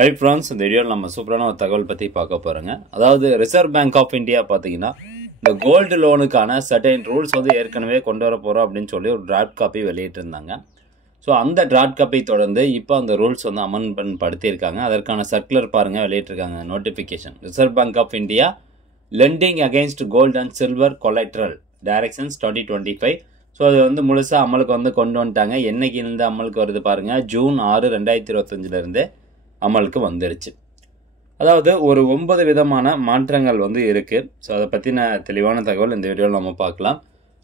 Hi friends, இந்த வீடியோல நம்ம சூப்பரான ஒரு தகவல் பத்தி பார்க்க போறோங்க. அதாவது ரிசர்வ் பேங்க் ஆஃப் இந்தியா பாத்தீங்கன்னா இந்த கோல்டு லோனுக்கான சர்டைன் ரூல்ஸ் வந்து ஏற்கனவே கொண்டு வர போறோம் அப்படின்னு சொல்லி ஒரு டிராஃப்ட் காப்பி வெளியிட்டிருந்தாங்க. ஸோ அந்த டிராஃப்ட் காப்பி தொடர்ந்து இப்போ அந்த ரூல்ஸ் வந்து அமெண்ட்மெண்ட் படுத்தியிருக்காங்க. அதற்கான சர்க்குலர் பாருங்க வெளியிட்டிருக்காங்க. Notification reserve bank of India lending against gold and silver collateral directions 2025. So அது வந்து முழுசாக அமலுக்கு வந்து கொண்டு வந்துட்டாங்க. என்னைக்கு இருந்து அமலுக்கு வருது பாருங்க, ஜூன் 6, 2025 அமலுக்கு வந்துருச்சு. அதாவது ஒரு 9 விதமான மாற்றங்கள் வந்து இருக்குது. ஸோ அதை பற்றின தெளிவான தகவல் இந்த வீடியோவில் நம்ம பார்க்கலாம்.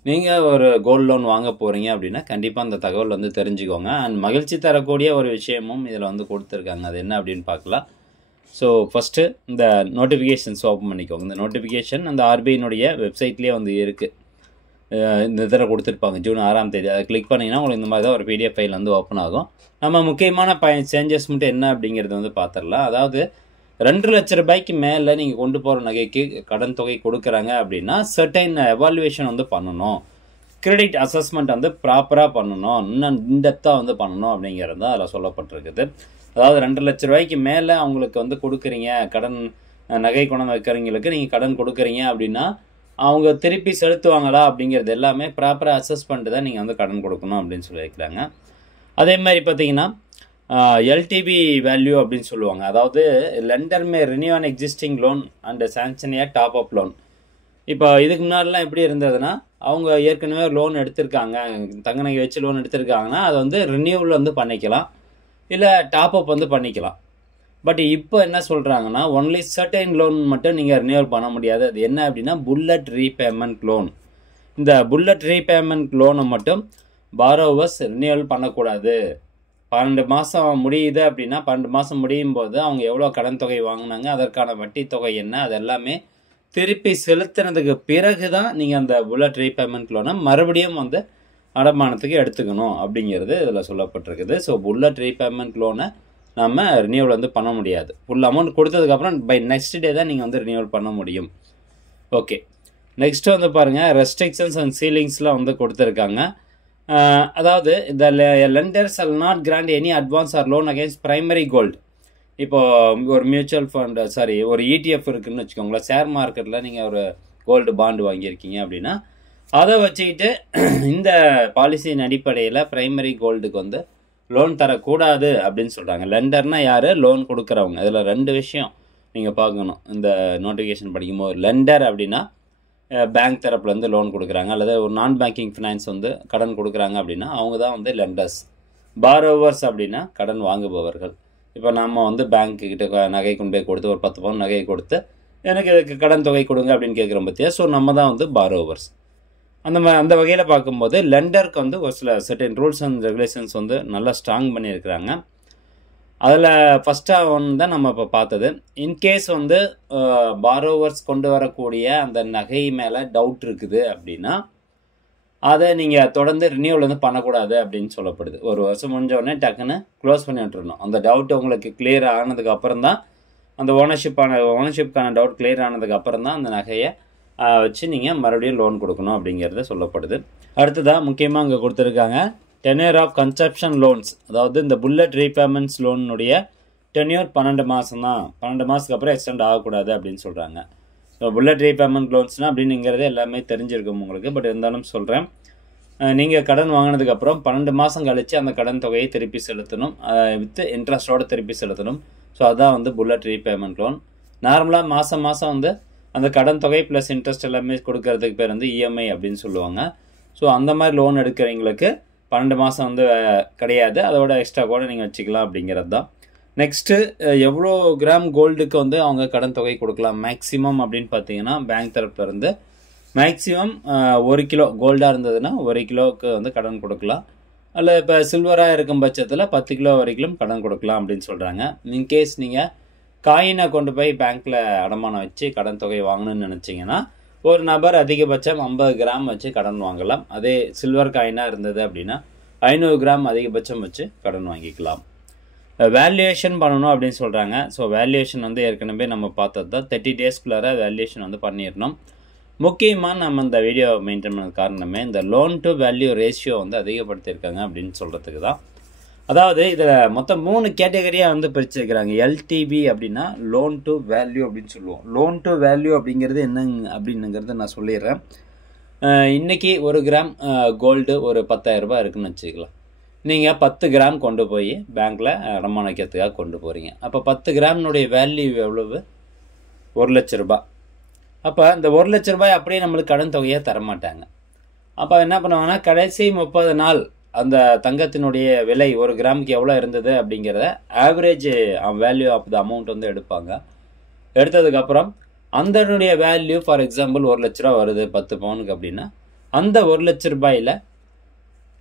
நீங்கள் ஒரு கோல்டு லோன் வாங்க போகிறீங்க அப்படின்னா கண்டிப்பாக அந்த தகவல் வந்து தெரிஞ்சுக்கோங்க. அண்ட் மகிழ்ச்சி தரக்கூடிய ஒரு விஷயமும் இதில் வந்து கொடுத்துருக்காங்க. அது என்ன அப்படின்னு பார்க்கலாம். ஸோ ஃபஸ்ட்டு இந்த நோட்டிஃபிகேஷன்ஸ் ஓப்பன் பண்ணிக்கோங்க. இந்த நோட்டிஃபிகேஷன் அந்த ஆர்பிஐனுடைய வெப்சைட்லேயே வந்து இருக்குது. இந்த இதில் கொடுத்துருப்பாங்க ஜூன் 6ஆம் தேதி. அதை கிளிக் பண்ணிங்கன்னா உங்களுக்கு இந்த மாதிரி தான் ஒரு பிடிஎஃப் ஃபைல் வந்து ஓப்பன் ஆகும். நம்ம முக்கியமான சேஞ்சஸ் மட்டும் என்ன அப்படிங்கிறது வந்து பார்த்துடலாம். அதாவது 2 லட்ச ரூபாய்க்கு மேலே நீங்கள் கொண்டு போகிற நகைக்கு கடன் தொகை கொடுக்குறாங்க அப்படின்னா சர்டைன் எவாலுவேஷன் வந்து பண்ணணும், கிரெடிட் அசஸ்மெண்ட் வந்து ப்ராப்பராக பண்ணணும், இன்னும் இன்டெப்த்தாக வந்து பண்ணணும் அப்படிங்கிறது தான் அதில் சொல்லப்பட்டிருக்குது. அதாவது 2 லட்ச ரூபாய்க்கு மேலே அவங்களுக்கு வந்து கொடுக்குறீங்க, கடன் நகை கொண்டு வைக்கிறவங்களுக்கு நீங்கள் கடன் கொடுக்குறீங்க அப்படின்னா அவங்க திருப்பி செலுத்துவாங்களா அப்படிங்கிறது எல்லாமே ப்ராப்பராக அசஸ் பண்ணிட்டு தான் நீங்கள் வந்து கடன் கொடுக்கணும் அப்படின்னு சொல்லியிருக்கிறாங்க. அதே மாதிரி பார்த்தீங்கன்னா எல்டிவி வேல்யூ அப்படின்னு சொல்லுவாங்க. அதாவது lender May renew an existing loan and sanction A top up loan. இப்போ இதுக்கு முன்னாடிலாம் எப்படி இருந்ததுன்னா, அவங்க ஏற்கனவே லோன் எடுத்திருக்காங்க, தங்க நகை வச்சு லோன் எடுத்திருக்காங்கன்னா அதை வந்து ரினியூவல் வந்து பண்ணிக்கலாம், இல்லை டாப் அப் வந்து பண்ணிக்கலாம். பட் இப்போ என்ன சொல்கிறாங்கன்னா, ஒன்லி சர்டைன் லோன் மட்டும் நீங்கள் ரினியூவல் பண்ண முடியாது. அது என்ன அப்படின்னா புல்லட் ரீபேமெண்ட் லோன். இந்த புல்லட் ரீபேமெண்ட் லோனை மட்டும் பாரோவர்ஸ் ரினியூவல் பண்ணக்கூடாது. 12 மாதம் முடியுது அப்படின்னா 12 மாதம் முடியும் போது அவங்க எவ்வளோ கடன் தொகை வாங்கினாங்க, அதற்கான வட்டி தொகை என்ன, அது எல்லாமே திருப்பி செலுத்தினதுக்கு பிறகு தான் நீங்கள் அந்த புல்லட் ரீபேமெண்ட் லோனை மறுபடியும் வந்து அடமானத்துக்கு எடுத்துக்கணும் அப்படிங்கிறது இதில் சொல்லப்பட்டிருக்குது. ஸோ புல்லட் ரீபேமெண்ட் லோனை நம்ம ரினியூவல் வந்து பண்ண முடியாது. ஃபுல் அமௌண்ட் கொடுத்ததுக்கப்புறம் பை நெக்ஸ்ட் டே தான் நீங்கள் வந்து ரினியூவல் பண்ண முடியும். ஓகே, நெக்ஸ்ட்டு வந்து பாருங்கள், ரெஸ்ட்ரிக்ஷன்ஸ் அண்ட் சீலிங்ஸ்லாம் வந்து கொடுத்துருக்காங்க. அதாவது இந்த lenders shall not grant any advance or loan against primary gold. இப்போது ஒரு மியூச்சுவல் ஃபண்ட் ஒரு ETF இருக்குதுன்னு வச்சுக்கோங்களேன். ஷேர் மார்க்கெட்டில் நீங்கள் ஒரு கோல்டு பாண்டு வாங்கியிருக்கீங்க அப்படின்னா அதை வச்சுக்கிட்டு இந்த பாலிசியின் அடிப்படையில் பிரைமரி கோல்டுக்கு வந்து லோன் தரக்கூடாது அப்படின்னு சொல்கிறாங்க. லெண்டர்னால் யார்? லோன் கொடுக்குறவங்க. இதில் 2 விஷயம் நீங்கள் பார்க்கணும் இந்த நோட்டிஃபிகேஷன் படிக்கும்போது. லெண்டர் அப்படின்னா பேங்க் தரப்புலேருந்து லோன் கொடுக்குறாங்க, அல்லது ஒரு நான் பேங்கிங் ஃபினான்ஸ் வந்து கடன் கொடுக்குறாங்க அப்படின்னா அவங்க தான் வந்து லெண்டர்ஸ். பாரோவர்ஸ் அப்படின்னா கடன் வாங்குபவர்கள். இப்போ நம்ம வந்து பேங்க்கிட்ட நகை கொண்டு போய் கொடுத்து ஒரு 10 பவுன் நகையை கொடுத்து எனக்கு இதுக்கு கடன் தொகை கொடுங்க அப்படின்னு கேட்குறோம் பார்த்தியா. ஸோ நம்ம தான் வந்து பாரோவர்ஸ். அந்த வகையில் பார்க்கும்போது லெண்டருக்கு வந்து ஒரு சில சர்டன் ரூல்ஸ் அண்ட் ரெகுலேஷன்ஸ் வந்து நல்லா ஸ்ட்ராங் பண்ணியிருக்கிறாங்க. அதில் ஃபஸ்ட்டாக ஒன்று தான் நம்ம இப்போ பார்த்தது. இன்கேஸ் வந்து பாரோவர்ஸ் கொண்டு வரக்கூடிய அந்த நகை மேலே டவுட் இருக்குது அப்படின்னா அதை நீங்கள் தொடர்ந்து ரினியூவல் வந்து பண்ணக்கூடாது அப்படின்னு சொல்லப்படுது. ஒரு வருஷம் முடிஞ்ச உடனே டக்குன்னு க்ளோஸ் பண்ணி விட்டுருணும். அந்த டவுட் உங்களுக்கு கிளியர் ஆனதுக்கு அப்புறம் தான், அந்த ஓனர்ஷிப்கான டவுட் கிளியர் ஆனதுக்கு அப்புறம் தான் அந்த நகையை வச்சு நீங்கள் மறுபடியும் லோன் கொடுக்கணும் அப்படிங்கிறத சொல்லப்படுது. அடுத்ததாக முக்கியமாக அங்கே கொடுத்துருக்காங்க டென்யூர் ஆஃப் கன்சப்ஷன் லோன்ஸ். அதாவது இந்த புல்லட் ரீபேமெண்ட்ஸ் லோனுடைய டென்யூர் 12 மாதம் தான். 12 மாதத்துக்கு அப்புறம் எக்ஸ்டெண்ட் ஆகக்கூடாது அப்படின்னு சொல்கிறாங்க. ஸோ புல்லட் ரீபேமெண்ட் லோன்ஸ்னால் அப்படிங்கிறது எல்லாமே தெரிஞ்சிருக்கும் உங்களுக்கு. பட் இருந்தாலும் சொல்கிறேன், நீங்கள் கடன் வாங்கினதுக்கப்புறம் 12 மாதம் கழித்து அந்த கடன் தொகையை திருப்பி செலுத்தணும், வித் இன்ட்ரெஸ்ட்டோடு திருப்பி செலுத்தணும். ஸோ அதுதான் வந்து புல்லட் ரீபேமெண்ட் லோன். நார்மலாக மாதம் வந்து அந்த கடன் தொகை ப்ளஸ் இன்ட்ரெஸ்ட் எல்லாமே கொடுக்கறதுக்கு பேர் வந்து EMI அப்படின்னு சொல்லுவாங்க. ஸோ அந்த மாதிரி லோன் எடுக்கிறவங்களுக்கு 12 மாதம் வந்து கிடையாது, அதோட எக்ஸ்ட்ரா கூட நீங்கள் வச்சுக்கலாம் அப்படிங்கிறது தான். நெக்ஸ்ட்டு எவ்வளோ கிராம் கோல்டுக்கு வந்து அவங்க கடன் தொகை கொடுக்கலாம் மேக்ஸிமம் அப்படின்னு பார்த்தீங்கன்னா, பேங்க் தரப்புலேருந்து மேக்ஸிமம் 1 கிலோ கோல்டாக இருந்ததுன்னா 1 கிலோவுக்கு வந்து கடன் கொடுக்கலாம். அல்ல இப்போ சில்வராக இருக்கும் பட்சத்தில் 10 கிலோ வரைக்கும் கடன் கொடுக்கலாம் அப்படின்னு சொல்கிறாங்க. இன்கேஸ் நீங்கள் காயினை கொண்டு போய் பேங்க்கில் அடமானம் வச்சு கடன் தொகை வாங்கணும்னு நினச்சிங்கன்னா ஒரு நபர் அதிகபட்சம் 50 கிராம் வச்சு கடன் வாங்கலாம். அதே சில்வர் காயினாக இருந்தது அப்படின்னா 500 கிராம் அதிகபட்சம் வச்சு கடன் வாங்கிக்கலாம். வேல்யூவேஷன் பண்ணணும் அப்படின்னு சொல்கிறாங்க. ஸோ வேல்யூவேஷன் வந்து ஏற்கனவே நம்ம பார்த்தது தான். 30 டேஸ்க்குள்ளார வேல்யூவேஷன் வந்து பண்ணிடணும். முக்கியமாக நம்ம இந்த வீடியோ மெயின்டைன் பண்ண காரணமே இந்த லோன் டு வேல்யூ ரேஷியோ வந்து அதிகப்படுத்தியிருக்காங்க அப்படின்னு சொல்கிறதுக்கு தான். அதாவது இதில் மொத்தம் 3 கேட்டகரியாக வந்து பிரிச்சிருக்கிறாங்க. எல்டிவி அப்படின்னா லோன் டு வேல்யூ அப்படின்னு சொல்லுவோம். லோன் டு வேல்யூ அப்படிங்கிறது என்னங்க அப்படின்னுங்கிறத நான் சொல்லிடுறேன். இன்றைக்கி 1 கிராம் கோல்டு ஒரு 10,000 ரூபாய் இருக்குன்னு வச்சுக்கலாம். நீங்கள் 10 கிராம் கொண்டு போய் பேங்க்கில் அடமானம் வைக்கிறதுக்காக கொண்டு போகிறீங்க. அப்போ 10 கிராம்னுடைய வேல்யூ எவ்வளவு? 1 லட்ச ரூபாய். அப்போ இந்த 1 லட்ச ரூபாய் அப்படியே நம்மளுக்கு கடன் தொகையாக தரமாட்டாங்க. அப்போ என்ன பண்ணுவாங்கன்னா, கடைசி 30 நாள் அந்த தங்கத்தினுடைய விலை 1 கிராமுக்கு எவ்வளோ இருந்தது அப்படிங்கிறத average value of the amount வந்து எடுப்பாங்க. எடுத்ததுக்கப்புறம் அதனுடைய வேல்யூ ஃபார் எக்ஸாம்பிள் 1 லட்ச ரூபா வருது 10 பவுனுக்கு அப்படின்னா, அந்த 1 லட்ச ரூபாயில்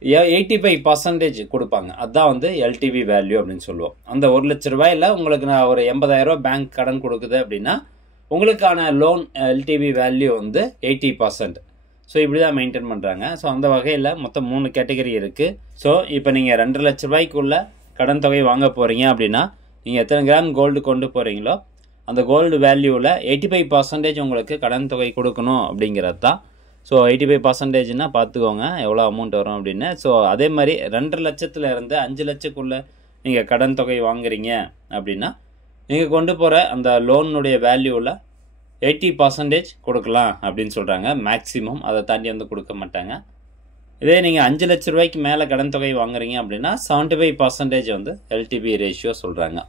85% கொடுப்பாங்க. அதுதான் வந்து எல்டிவி வேல்யூ அப்படின்னு சொல்லுவோம். அந்த 1 லட்ச ரூபாயில் உங்களுக்கு நான் ஒரு 80,000 ரூபா பேங்க் கடன் கொடுக்குது அப்படின்னா, உங்களுக்கான லோன் எல்டிவி வேல்யூ வந்து 80%. ஸோ இப்படி தான் மெயின்டைன் பண்ணுறாங்க. ஸோ அந்த வகையில் மொத்தம் 3 கேட்டகரி இருக்குது. ஸோ இப்போ நீங்கள் 2 லட்ச ரூபாய்க்குள்ள கடன் தொகை வாங்க போகிறீங்க அப்படின்னா, நீங்கள் எத்தனை கிராம் கோல்டு கொண்டு போகிறீங்களோ அந்த கோல்டு வேல்யூவில் 85% உங்களுக்கு கடன் தொகை கொடுக்கணும் அப்படிங்கிறது தான். ஸோ 85%னா பார்த்துக்கோங்க எவ்வளோ அமௌண்ட் வரும் அப்படின்னு. ஸோ அதே மாதிரி 2 லட்சத்துலேருந்து 5 லட்சக்குள்ளே நீங்கள் கடன் தொகை வாங்குறீங்க அப்படின்னா, நீங்கள் கொண்டு போகிற அந்த லோனுடைய வேல்யூவில் 80% கொடுக்கலாம் அப்படின்னு சொல்கிறாங்க. மேக்ஸிமம் அதை தாண்டி வந்து கொடுக்க மாட்டாங்க. இதே நீங்கள் 5 லட்ச ரூபாய்க்கு மேலே கடன் தொகை வாங்குறீங்க அப்படின்னா 75% வந்து எல்டிவி ரேஷியோ சொல்கிறாங்க.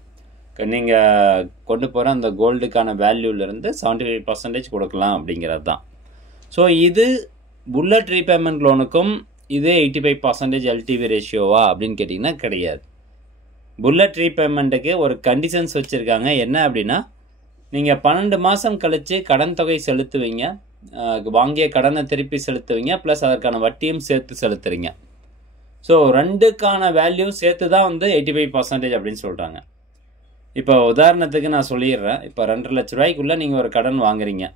நீங்கள் கொண்டு போகிற அந்த கோல்டுக்கான வேல்யூலேருந்து 75% கொடுக்கலாம் அப்படிங்கிறது தான். ஸோ இது புல்லட் ரீபேமெண்ட் லோனுக்கும் இதே 85% எல்டிவி ரேஷியோவா அப்படின்னு கேட்டிங்கன்னா கிடையாது. புல்லட் ரீபேமெண்ட்டுக்கு ஒரு கண்டிஷன்ஸ் வச்சுருக்காங்க. என்ன அப்படின்னா, நீங்கள் 12 மாதம் கழித்து கடன் தொகை செலுத்துவீங்க, வாங்கிய கடனை திருப்பி செலுத்துவீங்க, ப்ளஸ் அதற்கான வட்டியும் சேர்த்து செலுத்துறீங்க. ஸோ 2க்கான வேல்யூ சேர்த்து தான் வந்து 85% அப்படின்னு சொல்கிறாங்க. இப்போ உதாரணத்துக்கு நான் சொல்லிடுறேன். இப்போ 2 லட்ச ரூபாய்க்குள்ளே நீங்கள் ஒரு கடன் வாங்குறீங்க,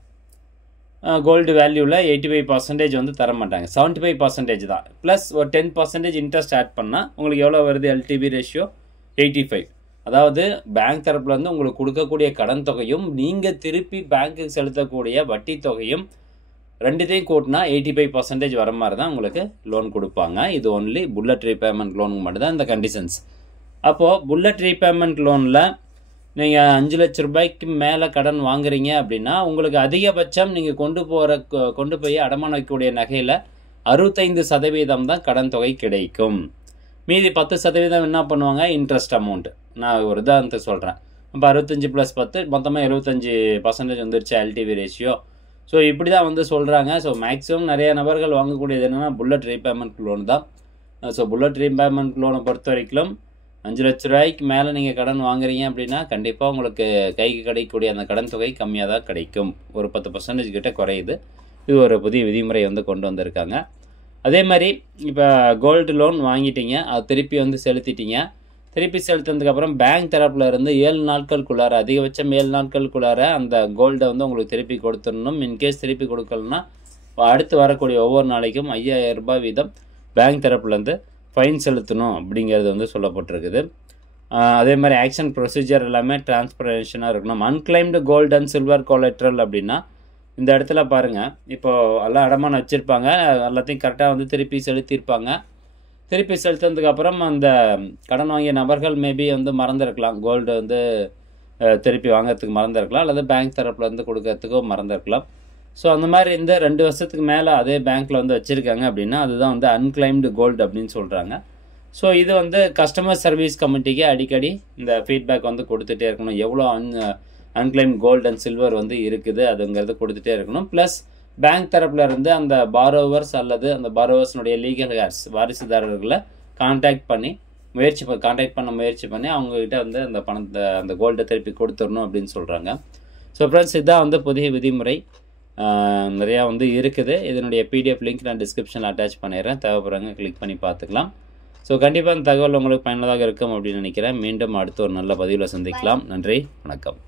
கோல்டு வேல்யூவில் 85% வந்து தர மாட்டாங்க, 75% தான். ப்ளஸ் ஒரு 10% இன்ட்ரெஸ்ட் ஆட் பண்ணால் உங்களுக்கு எவ்வளோ வருது? LTV ratio 85. அதாவது பேங்க் தரப்புலேருந்து உங்களுக்கு கொடுக்கக்கூடிய கடன் தொகையும் நீங்கள் திருப்பி பேங்க்குக்கு செலுத்தக்கூடிய வட்டி தொகையும் 2த்தையும் கூட்டினா 85% வர மாதிரி தான் உங்களுக்கு லோன் கொடுப்பாங்க. இது ஒன்லி புல்லட் ரீபேமெண்ட் லோனுக்கு மட்டும்தான் இந்த கண்டிஷன்ஸ். அப்போது புல்லட் ரீபேமெண்ட் லோனில் நீங்கள் 5 லட்ச ரூபாய்க்கு மேலே கடன் வாங்குறீங்க அப்படின்னா, உங்களுக்கு அதிகபட்சம் நீங்கள் கொண்டு போய் அடமானம் வைக்கக்கூடிய நகையில் 65% தான் கடன் தொகை கிடைக்கும். மீதி 10% என்ன பண்ணுவாங்க? Interest amount. நான் ஒரு உதாரணத்தை சொல்கிறேன். இப்போ 65 + 10 மொத்தமாக 75% வந்துருச்சு எல்டிவி ரேஷியோ. ஸோ இப்படி தான் வந்து சொல்கிறாங்க. ஸோ மேக்ஸிமம் நிறைய நபர்கள் வாங்கக்கூடியது என்னென்னா புல்லட் ரீபேமெண்ட் லோன் தான். ஸோ புல்லட் ரீபேமெண்ட் லோனை பொறுத்த வரைக்கும் 5 லட்ச ரூபாய்க்கு மேலே நீங்கள் கடன் வாங்குறீங்க அப்படின்னா, கண்டிப்பாக உங்களுக்கு கைக்கு கிடைக்கக்கூடிய அந்த கடன் தொகை கம்மியாக தான் கிடைக்கும். ஒரு 10% கிட்ட குறையுது. இது ஒரு புதிய விதிமுறை வந்து கொண்டு வந்திருக்காங்க. அதே மாதிரி இப்போ கோல்டு லோன் வாங்கிட்டீங்க, அது திருப்பி வந்து செலுத்திட்டீங்க. திருப்பி செலுத்தினதுக்கப்புறம் பேங்க் தரப்பில் இருந்து 7 நாட்களுக்குள்ளார, அதிகபட்சம் 7 நாட்களுக்குள்ளார அந்த கோல்டை வந்து உங்களுக்கு திருப்பி கொடுத்துடணும். இன்கேஸ் திருப்பி கொடுக்கலன்னா அடுத்து வரக்கூடிய ஒவ்வொரு நாளைக்கும் 5,000 ரூபாய் வீதம் பேங்க் தரப்புலேருந்து ஃபைன் செலுத்தணும் அப்படிங்கிறது வந்து சொல்லப்பட்டிருக்குது. அதே மாதிரி ஆக்ஷன் ப்ரொசீஜர் எல்லாமே டிரான்ஸ்பரன்ஷனாக இருக்கணும். Unclaimed gold and silver collateral அப்படின்னா, இந்த இடத்துல பாருங்கள், இப்போது எல்லாம் அடமானம் வச்சுருப்பாங்க, எல்லாத்தையும் கரெக்டாக வந்து திருப்பி செலுத்தியிருப்பாங்க. திருப்பி செலுத்தினதுக்கப்புறம் அந்த கடன் வாங்கிய நபர்கள் மேபி வந்து மறந்துருக்கலாம், கோல்டு வந்து திருப்பி வாங்கிறதுக்கு மறந்துருக்கலாம், அல்லது பேங்க் தரப்பில் வந்து கொடுக்கறதுக்கோ மறந்துருக்கலாம். ஸோ அந்த மாதிரி இந்த 2 வருஷத்துக்கு மேலே அதே பேங்க்கில் வந்து வச்சுருக்காங்க அப்படின்னா, அதுதான் வந்து அன்கிளைம்டு கோல்டு அப்படின்னு சொல்கிறாங்க. ஸோ இது வந்து கஸ்டமர் சர்வீஸ் கமிட்டிக்கு அடிக்கடி இந்த ஃபீட்பேக் வந்து கொடுத்துட்டே இருக்கணும். எவ்வளோ அன்கிளைம்டு கோல்டு அண்ட் சில்வர் வந்து இருக்குது அதுங்கிறது கொடுத்துட்டே இருக்கணும். ப்ளஸ் பேங்க் தரப்பில் இருந்து அந்த பாரோவர்ஸ் அல்லது அந்த பாரோவர்ஸ்னுடைய லீகல் ஹேர்ஸ் வாரிசுதாரர்களை கான்டாக்ட் பண்ண முயற்சி பண்ணி அவங்கக்கிட்ட வந்து அந்த பணத்தை, அந்த கோல்டை திருப்பி கொடுத்துடணும் அப்படின்னு சொல்கிறாங்க. ஸோ ஃப்ரெண்ட்ஸ், இதுதான் வந்து புதிய விதிமுறை. நிறையா வந்து இருக்குது. இதனுடைய பிடிஎஃப் லிங்க் நான் டிஸ்கிரிப்ஷனில் அட்டாச் பண்ணிடுறேன். தேவைப்படுறவங்க கிளிக் பண்ணி பார்த்துக்கலாம். ஸோ கண்டிப்பாக இந்த தகவல் உங்களுக்கு பயனுள்ளதாக இருக்கும் அப்படின்னு நினைக்கிறேன். மீண்டும் அடுத்து ஒரு நல்ல பதிவில் சந்திக்கலாம். நன்றி, வணக்கம்.